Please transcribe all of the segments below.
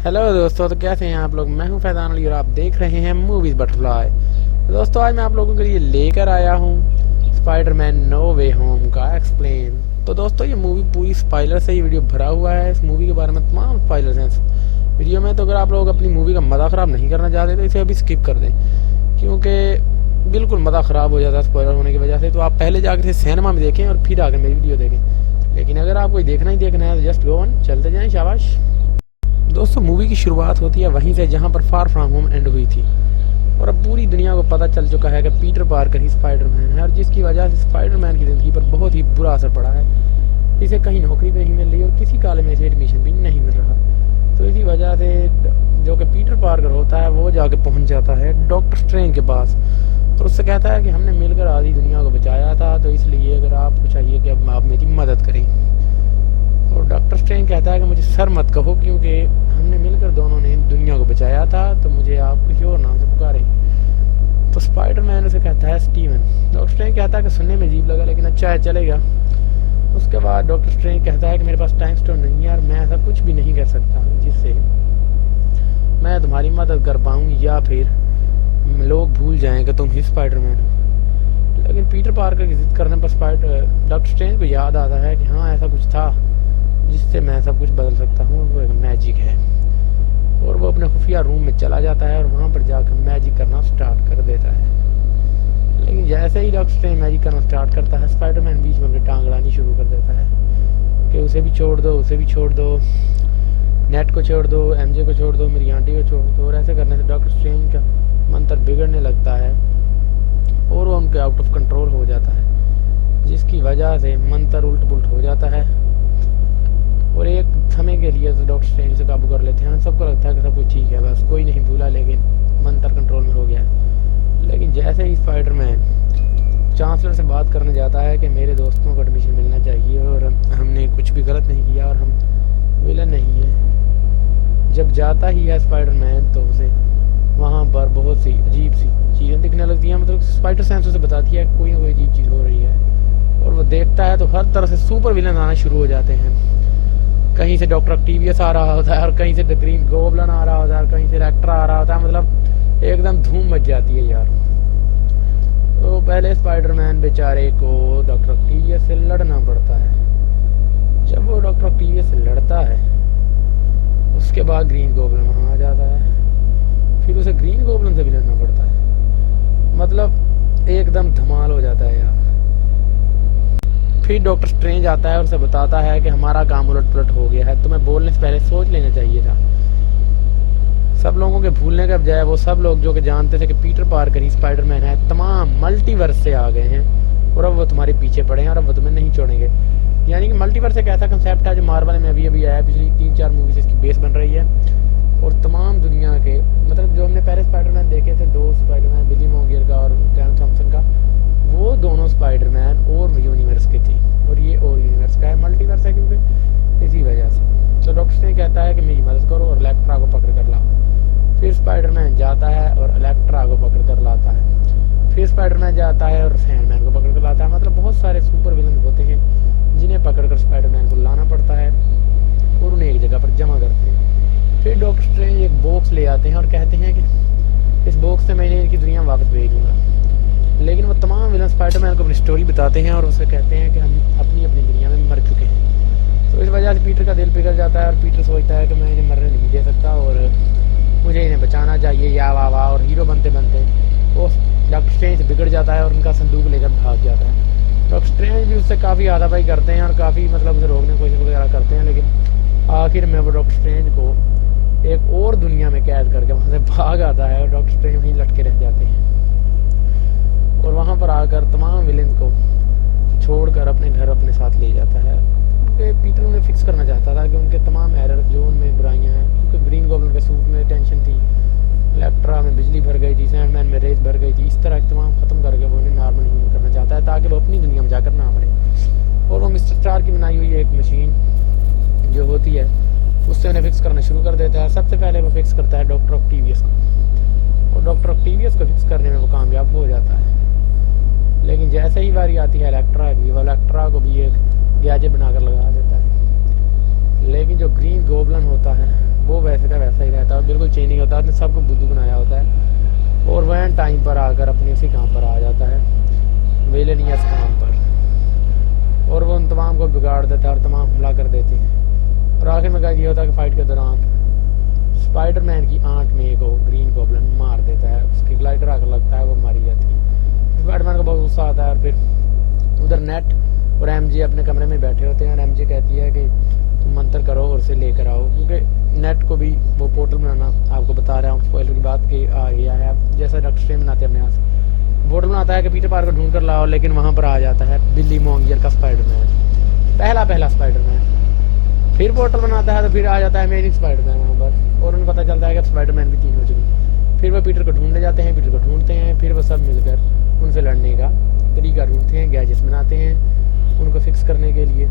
Hello दोस्तों, तो कैसे हैं आप लोग। मैं हूं फैजान अली और आप देख रहे हैं मूवीज बटरफ्लाई। तो दोस्तों, आज मैं आप लोगों के लिए लेकर आया हूं स्पाइडरमैन नो वे होम का एक्सप्लेन। तो दोस्तों, ये मूवी पूरी स्पॉइलर से ये वीडियो भरा हुआ है। इस मूवी के बारे में तमाम स्पॉयलर्स हैं इस वीडियो में। तो अगर आप लोग अपनी मूवी का मज़ा ख़राब नहीं करना चाहते तो इसे अभी स्किप कर दें, क्योंकि बिल्कुल मज़ा ख़राब हो जाता है स्पॉइलर होने की वजह से। तो आप पहले जाकर इसे सिनेमा में देखें और फिर आकर मेरी वीडियो देखें। लेकिन अगर आपको देखना ही देखना है तो जस्ट गो ऑन, चलते जाएं, शाबाश। दोस्तों, मूवी की शुरुआत होती है वहीं से जहां पर फार फ्रॉम होम एंड हुई थी। और अब पूरी दुनिया को पता चल चुका है कि पीटर पार्कर ही स्पाइडरमैन है, और जिसकी वजह से स्पाइडरमैन की ज़िंदगी पर बहुत ही बुरा असर पड़ा है। इसे कहीं नौकरी भी नहीं मिल रही और किसी कॉलेज में इसे एडमिशन भी नहीं मिल रहा। तो इसी वजह से जो कि पीटर पार्कर होता है वो जाके पहुंच जाता है डॉक्टर स्ट्रेंज के पास और उससे कहता है कि हमने मिलकर आधी दुनिया को बचाया था, तो इसलिए अगर आपको चाहिए कि अब आप मेरी मदद करें। और डॉक्टर स्ट्रेंज कहता है कि मुझे सर मत कहो, क्योंकि हमने मिलकर दोनों ने दुनिया को बचाया था, तो मुझे आप किसी और नाम से पुकारें। तो स्पाइडरमैन उसे कहता है स्टीवन। डॉक्टर स्ट्रेंज कहता है कि सुनने में अजीब लगा, लेकिन अच्छा है, चलेगा। उसके बाद डॉक्टर स्ट्रेंज कहता है कि मेरे पास टाइम स्टोन नहीं है और मैं ऐसा कुछ भी नहीं कर सकता जिससे मैं तुम्हारी मदद कर पाऊँ या फिर लोग भूल जाएं कि तुम ही स्पाइडरमैन हो। लेकिन पीटर पार्कर की जिद करने पर डॉक्टर स्ट्रेंज को याद आता है कि हाँ, ऐसा कुछ था जिससे मैं सब कुछ बदल सकता हूँ, वो एक मैजिक है। और वो अपने खुफिया रूम में चला जाता है और वहाँ पर जाकर मैजिक करना स्टार्ट कर देता है। लेकिन जैसे ही डॉक्टर स्ट्रेंज मैजिक करना स्टार्ट करता है, स्पाइडरमैन बीच में अपनी टांग अड़ानी शुरू कर देता है कि उसे भी छोड़ दो, उसे भी छोड़ दो, नेट को छोड़ दो, एमजे को छोड़ दो, मेरी आंटी को छोड़ दो। और ऐसे करने से डॉक्टर स्ट्रेंज का मंत्र बिगड़ने लगता है और वो उनके आउट ऑफ कंट्रोल हो जाता है, जिसकी वजह से मंत्र उल्ट पुल्ट हो जाता है। और एक समय के लिए तो डॉक्टर स्ट्रेंज से काबू कर लेते हैं। सबको लगता है कि सब कुछ ठीक है, बस कोई नहीं भूला, लेकिन मंत्र कंट्रोल में हो गया है। लेकिन जैसे ही स्पाइडरमैन चांसलर से बात करने जाता है कि मेरे दोस्तों को एडमिशन मिलना चाहिए और हमने कुछ भी गलत नहीं किया और हम विलन नहीं है, जब जाता ही है स्पाइडरमैन तो उसे वहाँ पर बहुत सी अजीब सी चीज़ें दिखने लगती हैं। मतलब स्पाइडर सेंस उसे बताती है कोई ना कोई अजीब चीज़ हो रही है। और वो देखता है तो हर तरह से सुपर विलन आना शुरू हो जाते हैं। कहीं से डॉक्टर ऑक्टेवियस आ रहा होता है और कहीं से द ग्रीन गोबलिन आ रहा होता है और कहीं से इलेक्ट्रा आ रहा होता है। मतलब एकदम धूम मच जाती है यार। तो पहले स्पाइडरमैन बेचारे को डॉक्टर ऑक्टेवियस से लड़ना पड़ता है। जब वो डॉक्टर ऑक्टेवियस से लड़ता है उसके बाद ग्रीन गोबलिन वहाँ आ जाता है, फिर उसे ग्रीन गोबलिन से भी लड़ना पड़ता है। मतलब एकदम धमाल हो जाता है यार। फिर डॉक्टर स्ट्रेंज आता है और उसे बताता है कि हमारा काम उलट पुलट हो गया है, तुम्हें बोलने से पहले सोच लेना चाहिए था। सब लोगों के भूलने के बजाय वो सब लोग जो कि जानते थे कि पीटर पार्कर ही स्पाइडरमैन है, तमाम मल्टीवर्स से आ गए हैं और अब वो तुम्हारे पीछे पड़े हैं और अब वो तुम्हें नहीं छोड़ेंगे। यानी कि मल्टीवर्स एक ऐसा कंसेप्ट है जो मार्वल में अभी अभी आया है, पिछली 3-4 मूवी से इसकी बेस बन रही है। और तमाम दुनिया के मतलब जो हमने पहले स्पाइडरमैन देखे थे, 2 स्पाइडरमैन, बिली मोंगियर का और टैन थॉम्सन का, वो दोनों स्पाइडरमैन और यूनिवर्स के थे और ये और यूनिवर्स का है, मल्टीवर्स है क्योंकि इसी वजह से। तो डॉक्टर स्ट्रेंज कहता है कि मेरी मदद करो और इलेक्ट्रा को पकड़ कर लाओ। फिर स्पाइडरमैन जाता है और इलेक्ट्रा को पकड़ कर लाता है। फिर स्पाइडरमैन जाता है और सैंडमैन को पकड़ कर लाता है। मतलब बहुत सारे सुपर विलन होते हैं जिन्हें पकड़ कर स्पाइडरमैन को लाना पड़ता है और उन्हें एक जगह पर जमा करते हैं। फिर डॉक्टर स्ट्रेंज एक बॉक्स ले आते हैं और कहते हैं कि इस बॉक्स से मैंने इनकी दुनिया वापस भेज दूँगा। लेकिन वो तमाम विलन स्पाइडरमैन को अपनी स्टोरी बताते हैं और उसे कहते हैं कि हम अपनी अपनी दुनिया में मर चुके हैं। तो इस वजह से पीटर का दिल पिघल जाता है और पीटर सोचता है कि मैं इन्हें मरने नहीं दे सकता और मुझे इन्हें बचाना चाहिए, या वाह वाह। और हीरो बनते बनते वो डॉक्टर स्ट्रेंज बिगड़ जाता है और उनका संदूक लेकर भाग जाता है। डॉक्टर स्ट्रेंज भी उससे काफ़ी हाथापाई करते हैं और काफ़ी मतलब उसे रोकने की कोशिश वगैरह करते हैं, लेकिन आखिर में वो डॉक्टर स्ट्रेंज को एक और दुनिया में कैद करके वहाँ से भाग आता है और डॉक्टर स्ट्रेंज वहीं लटके रह जाते हैं। और वहाँ पर आकर तमाम विलेन को छोड़कर अपने घर अपने साथ ले जाता है, क्योंकि पीटर उन्हें फिक्स करना चाहता था कि उनके तमाम एरर जो उनमें बुराइयाँ हैं, क्योंकि ग्रीन गॉब्लिन के सूट में टेंशन थी, इलेक्ट्रा में बिजली भर गई थी, सैंडमैन में रेत भर गई थी, इस तरह तमाम ख़त्म करके वो उन्हें नॉर्मल ह्यूमन करना चाहता है ताकि वो अपनी दुनिया में जाकर ना मरे। और वो मिस्टर स्टार की बनाई हुई एक मशीन जो होती है उससे उन्हें फिक्स करना शुरू कर देता है। सबसे पहले वो फिक्स करता है डॉक्टर ऑक्टेवियस को और डॉक्टर ऑक्टेवियस को फिक्स करने में वो कामयाब हो जाता है। लेकिन जैसे ही बारी आती है इलेक्ट्रा की, वो इलेक्ट्रा को भी एक गैजेट बनाकर लगा देता है। लेकिन जो ग्रीन गोबलिन होता है वो वैसे का वैसा ही रहता है, बिल्कुल चेंज नहीं होता, उसने सबको बुद्धू बनाया होता है और वह टाइम पर आकर अपने उसी काम पर आ जाता है, विलेनियस काम पर, और वो उन तमाम को बिगाड़ देता है और तमाम हमला कर देते हैं। और आखिर में क्या ये होता है कि फाइट के दौरान स्पाइडरमैन की आंट में को ग्रीन गॉब्लिन मार देता है, उसकी ग्लाइडर आकर लगता है, वो मारी जाती है। स्पाइडरमैन को बहुत गुस्सा आता है और फिर उधर नेट और एमजे अपने कमरे में बैठे होते हैं और एमजे कहती है कि तुम मंत्र करो और उसे लेकर आओ, क्योंकि नेट को भी वो पोर्टल बनाना, आपको बता रहा हूँ स्पॉइलर की बात कि आ गया है, जैसा डॉक्टर स्ट्रेंज बनाते हैं अपने यहाँ से पोर्टल बनाता है कि पीटर पार्कर ढूंढ कर लाओ, लेकिन वहाँ पर आ जाता है बिली मोंगियर का स्पाइडरमैन, पहला स्पाइडरमैन। फिर पोर्टल बनाता है तो फिर आ जाता है अमेजिंग स्पाइडरमैन वहाँ पर, और उन्हें पता चलता है कि स्पाइडरमैन भी 3 हो चुके। फिर वो पीटर को ढूंढने जाते हैं, पीटर को ढूंढते हैं, फिर वो सब मिलकर उनसे लड़ने का तरीका ढूंढते हैं, गैजेट्स बनाते हैं उनको फिक्स करने के लिए,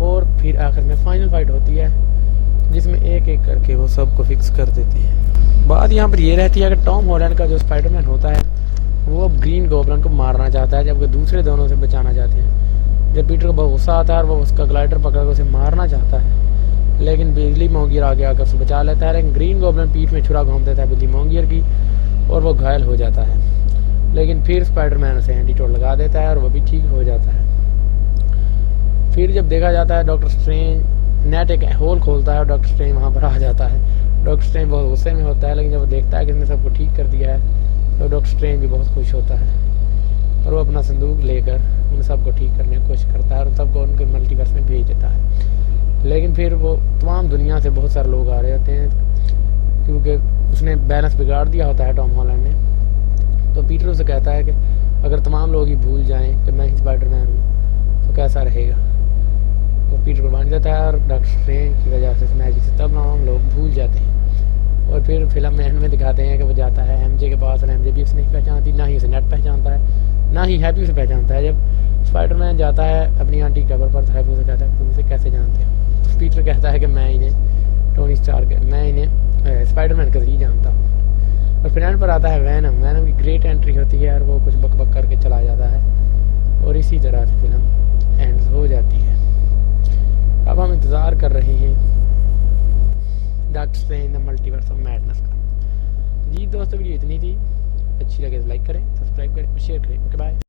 और फिर आखिर में फाइनल फाइट होती है जिसमें एक एक करके वो सबको फिक्स कर देते हैं। बात यहाँ पर ये रहती है कि टॉम हॉलैंड का जो स्पाइडरमैन होता है वो अब ग्रीन गॉब्लिन को मारना चाहता है, जबकि दूसरे दोनों से बचाना चाहते हैं। जब पीटर को बहुत गुस्सा आता है और वो उसका ग्लाइडर पकड़ कर उसे मारना चाहता है, लेकिन बिली मोंगियर आगे आकर उसे बचा लेता है, लेकिन ग्रीन गॉब्लिन पीठ में छुरा घोंप देता है बिली मोंगियर की और वो घायल हो जाता है। लेकिन फिर स्पाइडरमैन उसे एंटीडोट लगा देता है और वो भी ठीक हो जाता है। फिर जब देखा जाता है डॉक्टर स्ट्रेंज नेट एक होल खोलता है और डॉक्टर स्ट्रेंज वहाँ पर आ जाता है। डॉक्टर स्ट्रेंज बहुत गुस्से में होता है, लेकिन जब वो देखता है कि इसने सबको ठीक कर दिया है तो डॉक्टर स्ट्रेंज भी बहुत खुश होता है और वो अपना संदूक लेकर उन सबको ठीक करने की कोशिश करता है और सबको उनके मल्टीवर्स में भेज देता है। लेकिन फिर वो तमाम दुनिया से बहुत सारे लोग आ रहे होते हैं, क्योंकि उसने बैलेंस बिगाड़ दिया होता है टॉम हॉलैंड ने। तो पीटर उसे कहता है कि अगर तमाम लोग ही भूल जाएं कि मैं ही स्पाइडरमैन हूँ तो कैसा रहेगा। तो पीटर को बांध देता है और डॉक्टर स्ट्रेंज की वजह से इस मैजिक से तमाम लोग भूल जाते हैं। और फिर फिल्म में एंड में दिखाते हैं कि वो जाता है एमजे के पास और एमजे भी उसे नहीं पहचानती, ना ही उसे नेट पहचानता है, ना ही हैप्पी उसे पहचानता है। जब स्पाइडरमैन जाता है अपनी आंटी की कबर पर तो हैप्पी उसे कहता है तुम इसे कैसे जानते हो। तो पीटर कहता है कि मैं इन्हें स्पाइडरमैन के जरिए जानता हूँ। और फिर एंड पर आता है वैनम की ग्रेट एंट्री होती है और वो कुछ बक करके चला जाता है और इसी तरह से फिल्म एंड हो जाती है। अब हम इंतज़ार कर रहे हैं doctor strange the multiverse of madness का। जी दोस्तों, वीडियो इतनी थी, अच्छी लगे तो लाइक करें, सब्सक्राइब करें और शेयर करें। Okay bye.